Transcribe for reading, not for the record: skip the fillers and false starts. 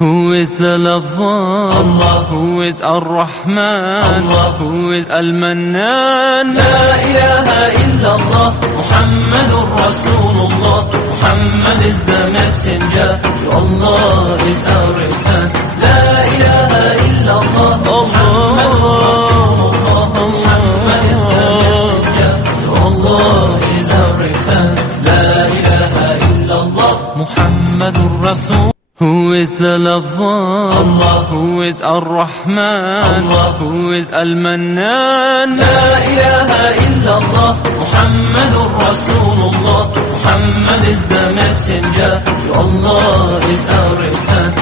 Who is the lover? Allah. Who is Ar-Rahman? Allah. Who is Al-Mannan? La ilaha illallah, Muhammadur Rasulullah. Muhammad is the messenger, to Allah is our return. La ilaha illallah, Muhammadur Rasulullah. Muhammad is the messenger, to Allah is our return. La ilaha illallah, Muhammadur Rasul. Who is the lover? Allah. Who is Ar-Rahman? Allah. Who is Al-Mannan? La ilaha illallah, Muhammadur Rasulullah. Muhammad is the messenger, to Allah is our return.